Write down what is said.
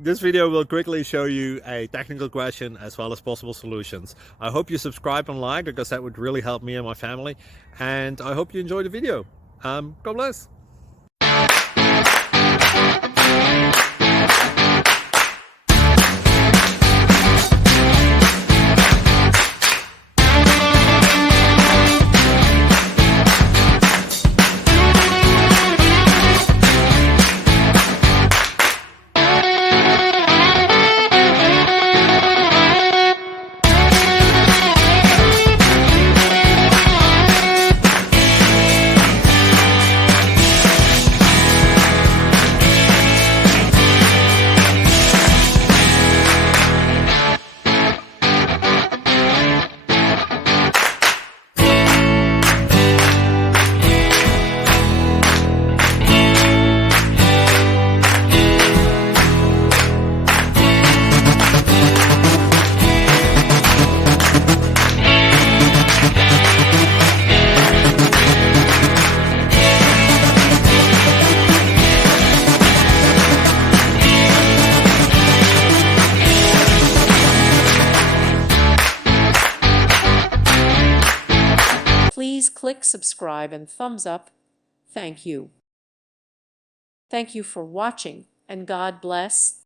This video will quickly show you a technical question as well as possible solutions. I hope you subscribe and like, because that would really help me and my family. And I hope you enjoy the video. God bless. Please click subscribe and thumbs up. Thank you. Thank you for watching, and God bless.